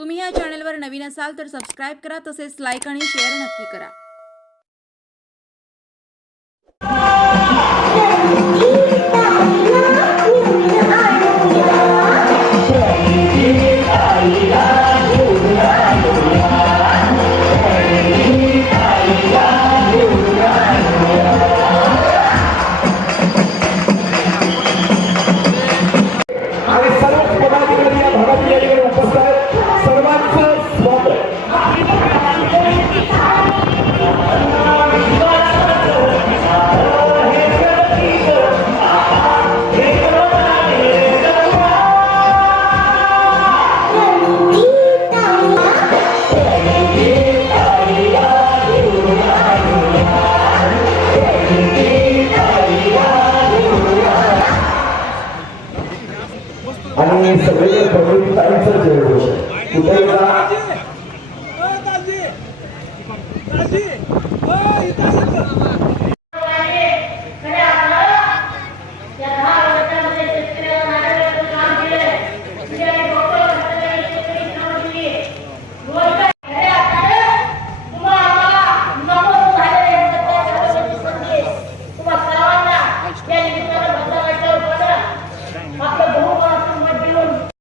तुम्ही हा चॅनलवर नवीन असाल तर सबस्क्राईब करा, तसेच लाइक आणि शेअर नक्की करा. आणि हे सगळे प्रभूतांचं जयघोष कुठे